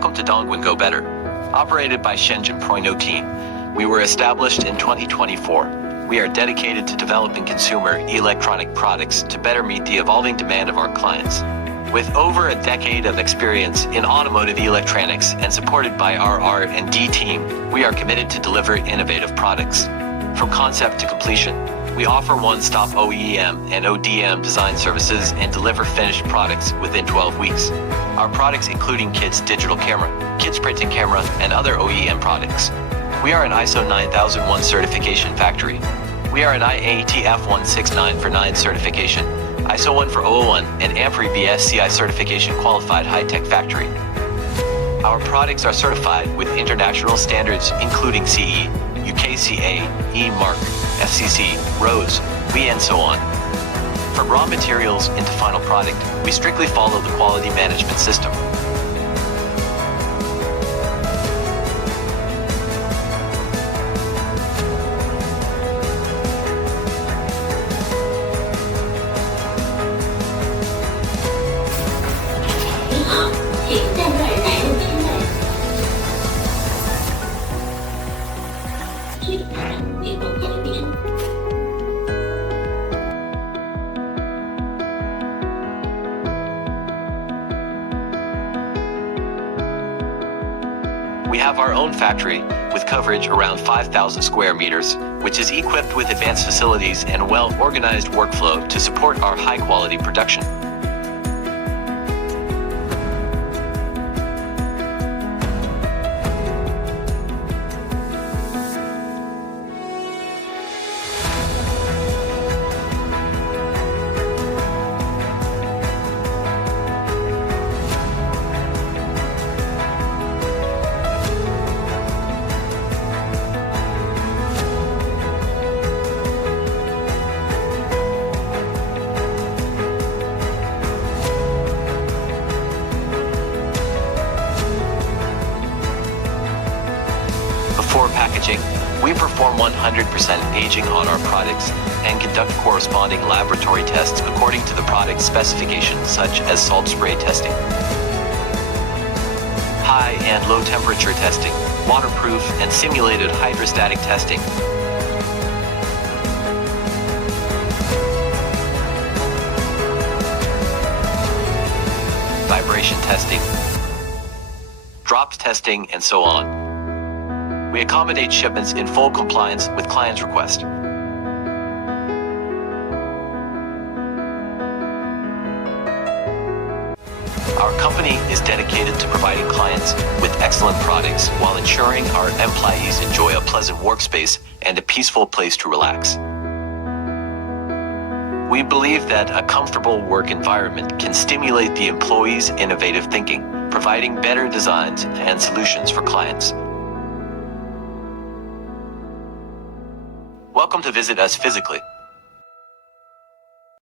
Welcome to Dongguan Gobetter. Operated by Shenzhen Proino team, we were established in 2024. We are dedicated to developing consumer electronic products to better meet the evolving demand of our clients. With over a decade of experience in automotive electronics and supported by our R&D team, we are committed to deliver innovative products. From concept to completion, we offer one-stop OEM and ODM design services and deliver finished products within 12 weeks. Our products including kids digital camera, kids printing camera, and other OEM products. We are an ISO 9001 certification factory. We are an IATF 16949 certification, ISO 14001, and AMPRI BSCI certification qualified high-tech factory. Our products are certified with international standards including CE, UKCA, E-Mark, FCC, RoHS, WE, and so on. From raw materials into final product, we strictly follow the quality management system. We have our own factory, with coverage around 5,000 square meters, which is equipped with advanced facilities and well-organized workflow to support our high-quality production. Before packaging, we perform 100% aging on our products and conduct corresponding laboratory tests according to the product specifications such as salt spray testing, high and low temperature testing, waterproof and simulated hydrostatic testing, vibration testing, drops testing, and so on. We accommodate shipments in full compliance with client's request. Our company is dedicated to providing clients with excellent products while ensuring our employees enjoy a pleasant workspace and a peaceful place to relax. We believe that a comfortable work environment can stimulate the employees' innovative thinking, providing better designs and solutions for clients. Welcome to visit us physically.